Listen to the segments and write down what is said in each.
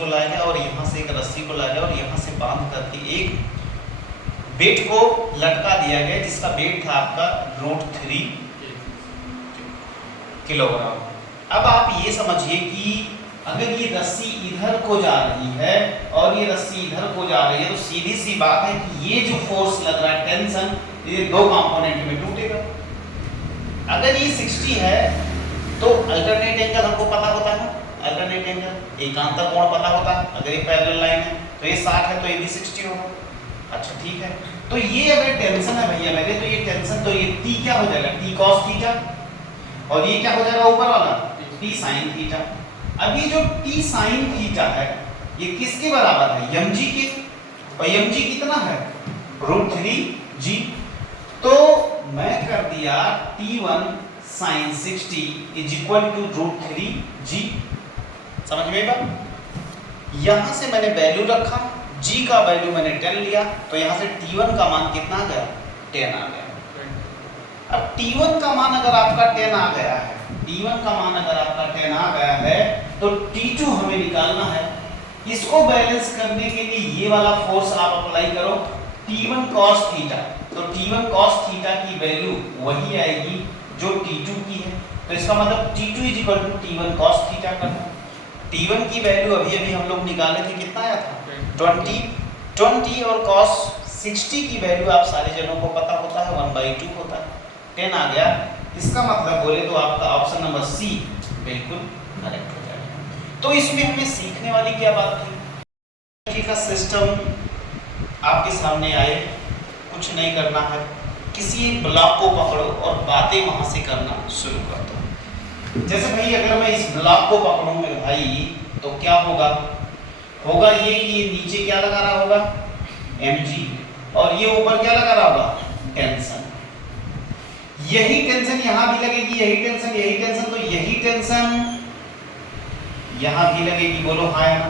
को लाया गया और यहाँ से एक रस्सी को लाया गया और यहाँ से बांध करके एक वेट को लटका दिया गया जिसका वेट था आपका √3 किलोग्राम। अब आप ये समझिए कि अगर ये रस्सी इधर को जा रही है और ये रस्सी इधर को जा रही है तो सीधी सी बात है कि ये जो फोर्स लग रहा है टेंशन, ये दो कंपोनेंट में टूटेगा। अगर ये 60 है तो अल्टरनेट एंगल हमको पता होता है, अल्टरनेट एंगल एकांतर कोण पता होता है। अगर ये पैरेलल लाइन है तो ये 60 है तो ये भी 60 होगा। अच्छा ठीक है, तो ये अगर टेंशन है भैया मेरे, तो ये टेंशन तो ये T क्या हो जाएगा, T cos थीटा, और ये क्या हो जाएगा ऊपर वाला T sin थीटा। अब ये जो T sin थीटा है ये किसके बराबर है, mg के, और mg कितना है √3g। तो मैं कर दिया T1 sin 60 = √3g। समझ में बात। यहां से मैंने वैल्यू रखा, g का वैल्यू मैंने 10 लिया, तो यहां से T1 का मान कितना आ गया, 10 आ गया। अब T1 का मान अगर आपका 10 आ गया है, T1 का मान अगर आपका 10 आ गया है तो T2 हमें निकालना है। इसको बैलेंस करने के लिए ये वाला फोर्स आप अप्लाई करो T1 cos थीटा, तो T1 cos थीटा की वैल्यू वही आएगी जो T2 की है। तो इसका मतलब T2 = T1 cos थीटा करना। T1 की वैल्यू अभी अभी हम लोग निकाले थे, कितना आया था 20 और cos 60 की वैल्यू आप सारे जनों को पता होता है 1/2 होता है, 10 आ गया। इसका मतलब बोले तो आपका ऑप्शन नंबर सी बिल्कुल करेक्ट हो जाएगा। तो इसमें हमें सीखने वाली क्या बात थी का सिस्टम आपके सामने आए, कुछ नहीं करना है, किसी एक ब्लॉक को पकड़ो और बातें वहां से करना शुरू कर दो। जैसे भाई अगर मैं इस ब्लॉक को पकड़ूं मेरे भाई तो क्या होगा, होगा ये कि ये नीचे क्या लगा रहा होगा mg, और ये ऊपर क्या लगा रहा होगा टेंशन। यही टेंशन यहां भी लगेगी, यही टेंशन, यही टेंशन, तो यही टेंशन यहां भी लगेगी। बोलो हाँ या ना।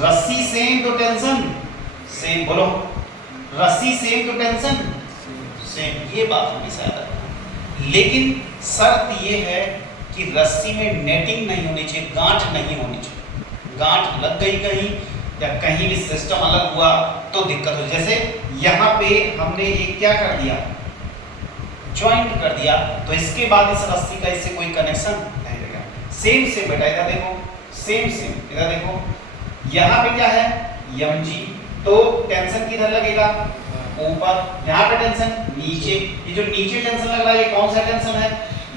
रस्सी सेम तो टेंशन सेम, बोलो रस्सी सेम तो टेंशन सेम, ये बात हमेशा याद रखना। लेकिन शर्त ये है कि रस्सी में नेटिंग नहीं होनी चाहिए, गांठ नहीं होनी चाहिए। गांठ लग गई कहीं या कहीं भी सिस्टम अलग हुआ तो दिक्कत हो। जैसे यहाँ पे हमने एक क्या कर दिया, ज्वाइंट कर दिया, तो इसके बाद इस रस्सी का इससे कोई कनेक्शन नहीं रहेगा। सेम सेम बेटा, इधर देखो सेम सेम, इधर देखो यहाँ पे क्या है mg, तो टेंशन किधर लगेगा ऊपर, यहाँ पे टेंशन नीचे। ये जो नीचे टेंशन लग रहा है ये कौन सा टेंशन है,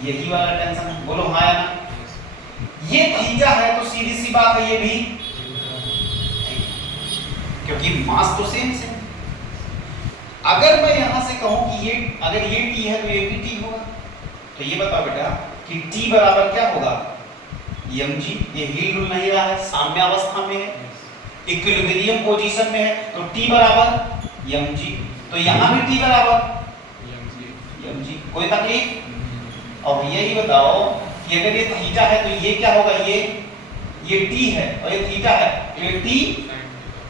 यही वाला टेंशन है। बोलो हाँ या ना। ये थीटा है तो सीधी सी बात है ये भी, क्योंकि मास तो सेम सेम। अगर मैं यहां से कहूं कि ये अगर ये T है तो ये भी T होगा, तो ये बताओ बेटा कि T बराबर क्या होगा mg। ये हिल डुल नहीं रहा है, साम्य अवस्था में है, इक्विलिब्रियम पोजीशन में है, तो T बराबर mg। तो यहां भी T बराबर mg, कोई तकलीफ। और भैया ये बताओ कि अगर ये थीटा है तो ये क्या होगा, ये T है और ये थीटा है, तो ये T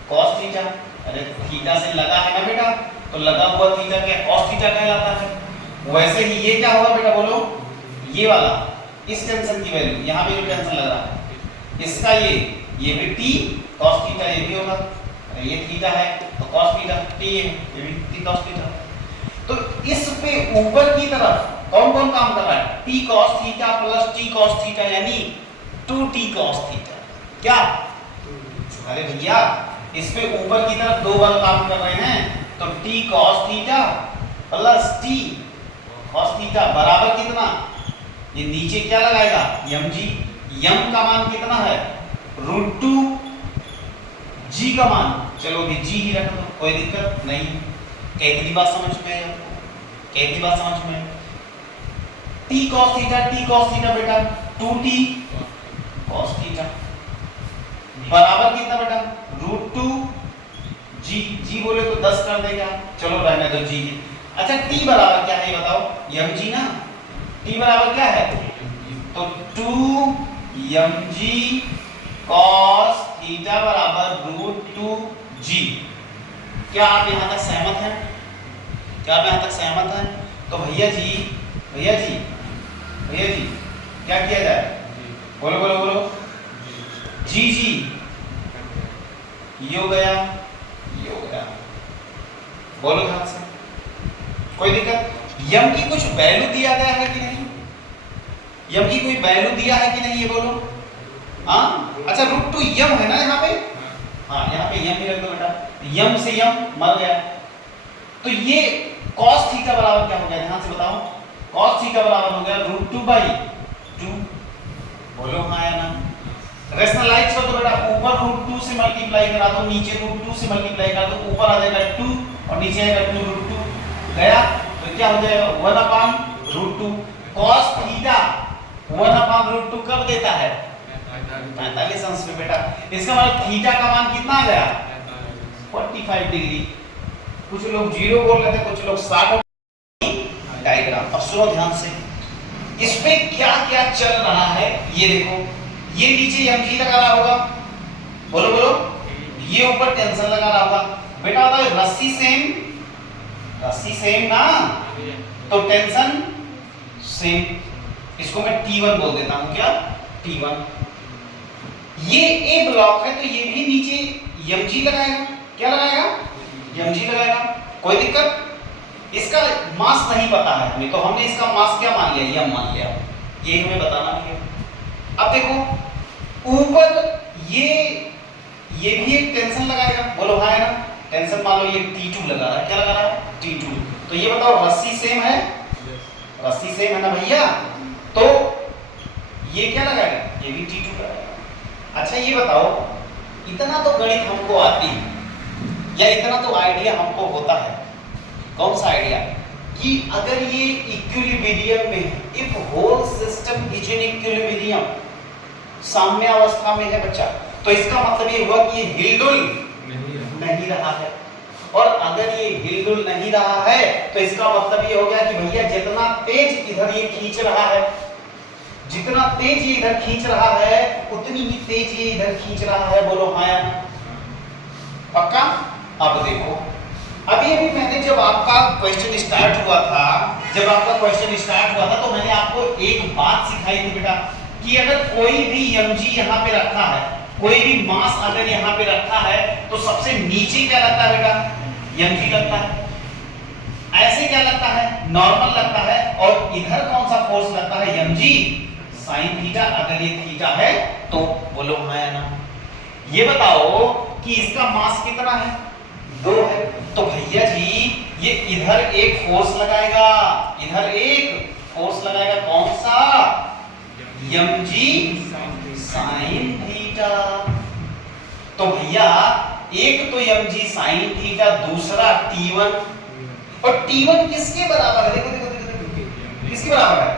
cos थीटा। अरे थीटा से लगा है ना बेटा, तो लगा हुआ थीटा क्या cos थीटा कहलाता है। वैसे ही ये क्या होगा बेटा, बोलो ये वाला इस टेंशन की वैल्यू, यहाँ पे जो टेंशन लग रहा है इसका ये भी T cos थीटा, ये भी होगा। अरे ये थीटा है तो cos थीटा, T है ये भी T cos थीटा। तो इस पे ऊपर की तरफ कौन कौन काम कर रहा है, T cos theta plus T cos theta यानी 2T cos थीटा। क्या, अरे भैया इस पे ऊपर की तरफ दो बल काम कर रहे हैं, तो T cos theta plus T cos theta बराबर कितना, ये नीचे क्या लगाएगा mg। m का मान कितना है √2, g का मान चलो भी g ही रख दो, कोई दिक्कत नहीं। कितनी बात समझ में है आपको, कितनी बात समझ में। T cos थीटा बेटा 2T cos थीटा बराबर कितना बेटा √2 g बोले तो 10 कर देगा, चलो रहने दो g। अच्छा t बराबर क्या है ये बताओ, mg ना, t बराबर क्या है तो 2mg cos थीटा बराबर √2g। क्या आप यहां तक सहमत हैं, क्या आप यहां तक सहमत हैं। तो भैया जी क्या किया जाए, बोलो जी ये हो गया, ये हो गया। बोलो ध्यान से, कोई दिक्कत? यम की कुछ वैल्यू दिया गया है कि नहीं? यम की कोई वैल्यू दिया है कि नहीं, ये बोलो। हाँ अच्छा, √2 यम है ना यहाँ पे? हाँ यहाँ पे यम ही रख दो बेटा, यम से यम मर गया। तो ये cos थीटा बराबर क्या हो गया, ध्यान से बताओ। cos थीटा बराबर हो गया √2/2। बोलो हाँ या ना? रेशनलाइज कर दो बेटा, ऊपर √2 से मल्टीप्लाई करा दो, नीचे √2 से मल्टीप्लाई करा दो, ऊपर आ जाएगा 2 और नीचे आएगा 2√2 गया। तो क्या हो जाएगा 1/√2। cos थीटा 1/√2 कब देता है? 45 अंश पे बेटा। इसका मतलब थीटा का मान कितना आ गया? 45 डिग्री। कुछ लोग 0 बोल रहे थे, कुछ लोग 60 डायग्राम। अब सुनो ध्यान से, इस पे क्या क्या चल रहा है ये देखो। ये नीचे mg लगा रहा होगा, बोलो बोलो। ये ऊपर टेंशन लगा रहा होगा। बेटा बताओ रस्सी सेम ना, तो टेंशन सेम। इसको मैं T1 बोल देता हूं, क्या T1। ये ए ब्लॉक है तो ये भी नीचे mg लगाएगा। क्या लगाएगा? mg लगाएगा। कोई दिक्कत? इसका मास नहीं पता है हमें, तो हमने इसका मास क्या मान लिया? यम मान लिया। ये हमें बताना नहीं है। अब देखो ऊपर ये भी एक टेंशन लगाएगा, बोलो हाँ है ना? टेंशन मान लो ये T2 लगा रहा है। क्या लगा रहा है? T2। तो ये बताओ रस्सी सेम है? रस्सी सेम है ना भैया? तो ये क्या लगाएगा? ये भी T2 लगाएगा। अच्छा ये बताओ, इतना तो गणित हमको आती है, या इतना तो आइडिया हमको होता है। कौन सा आइडिया? कि अगर ये इक्विलिब्रियम में है, if whole system is in equilibrium, साम्य अवस्था में है बच्चा, तो इसका मतलब ये हुआ कि ये हिलडुल नहीं रहा है। और अगर ये हिलडुल नहीं रहा है तो इसका मतलब ये हो गया कि भैया जितना तेज इधर ये खींच रहा है, जितना तेज ये इधर खींच रहा है उतनी ही तेज ये इधर खींच रहा है। बोलो हाँ या ना? पक्का? अब देखो, अभी मैंने जब आपका क्वेश्चन स्टार्ट हुआ था, तो मैंने आपको एक बात सिखाई थी बेटा, कि अगर कोई भी mg यहाँ पे रखा है, कोई भी मास अगर यहाँ पे रखा है, तो सबसे नीचे क्या लगता है बेटा? mg लगता है। ऐसे क्या लगता है? नॉर्मल लगता है। और इधर कौन सा फोर्स लगता है? mg sin theta. अगर ये थीटा है तो बोलो हाँ या ना? ये बताओ कि इसका मास कितना है? 2 है। तो भैया जी ये इधर एक फोर्स लगाएगा, इधर एक फोर्स लगाएगा। कौन सा? mg sin theta. तो भैया एक तो mg sin थीटा, दूसरा T1। और T1 किसके बराबर है? देखो देखो देखो, किसके बराबर है?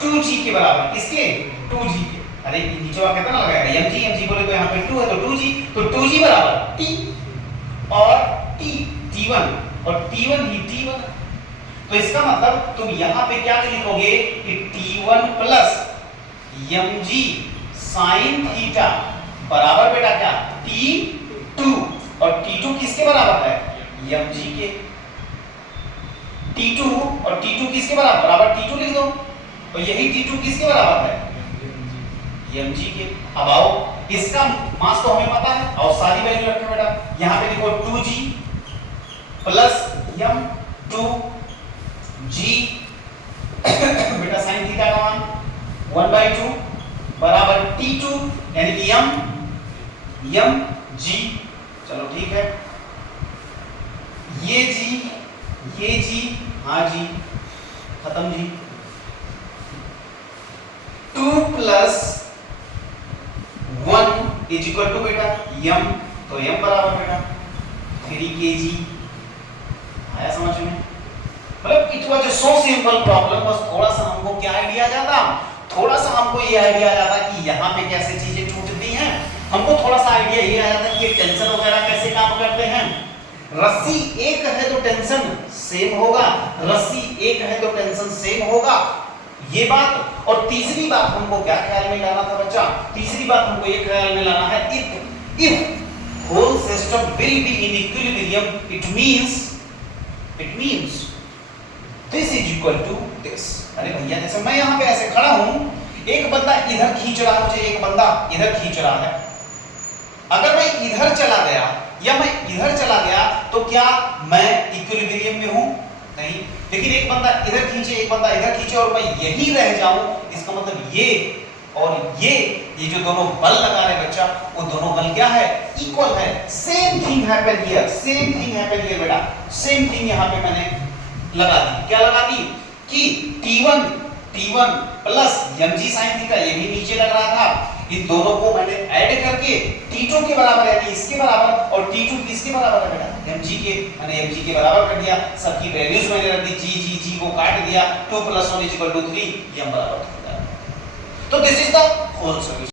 2g के बराबर। किसके? 2g के। अरे नीचे वाला कितना लगाएगा? mg बोले तो यहाँ पे 2 है, तो 2g, तो 2g बराबर t और T1 और T1 ही T1। तो इसका मतलब तुम यहाँ पे क्या लिखोगे कि T1 plus mg sin theta बराबर बेटा क्या? T2। और T2 किसके बराबर है? mg के। T2 और T2 किसके बराबर? बराबर T2 लिख दो। और यही T2 किसके बराबर है? mg के। अब आओ, इसका मास तो हमें पता है और सारी वैल्यू रखो बेटा। यहाँ पे देखो 2g प्लस m2g बेटा sin थीटा का मान 1/2 बराबर T2 यानी कि mg। चलो ठीक है, ये जी हाँ जी खत्म जी। 2 प्लस 1 इज इक्वल टू बेटा m, तो m बराबर बेटा 3 kg। आया समझ में? मतलब it was so simple problem. बस थोड़ा सा हमको क्या आइडिया आ जाता, थोड़ा सा हमको ये आइडिया आ जाता कि यहाँ पे कैसे चीजें टूटती हैं। हमको थोड़ा सा आइडिया ये आ जाता कि ये टेंशन वगैरह कैसे काम करते हैं। रस्सी एक है तो टेंशन सेम होगा, रस्सी एक है तो टेंशन सेम होगा, ये बात। और तीसरी बात हमको क्या ख्याल में लाना था बच्चा? तीसरी बात हमको ये ख्याल में लाना है, if whole system will be in equilibrium, it means this is equal to this। अरे भैया जैसे मैं यहाँ पे ऐसे खड़ा हूँ, एक बंदा इधर खींच रहा है मुझे, एक बंदा इधर खींच रहा है। अगर मैं इधर चला गया या मैं इधर चला गया तो क्या मैं इक्विलिब्रियम में हूं? नहीं। लेकिन एक बंदा इधर खींचे, एक बंदा इधर खींचे और मैं यहीं रह जाऊं, इसका मतलब ये और ये जो दोनों बल लगा रहे बच्चा, वो दोनों बल क्या है? इक्वल है। Same thing happen here, same thing happen here बेटा, सेम थिंग यहां पे मैंने लगा दी। क्या लगा दी कि T1 plus mg sin theta, ये भी नीचे लग रहा था, इन दोनों को मैंने ऐड करके T2 के बराबर यानी इसके बराबर, और T2 किसके बराबर है बेटा? mg के, मैंने mg के बराबर कर दिया। सबकी वैल्यूज मैंने रख दी, g को काट दिया, 2 + 1 = 3, ये हम बराबर। तो this is the whole solution.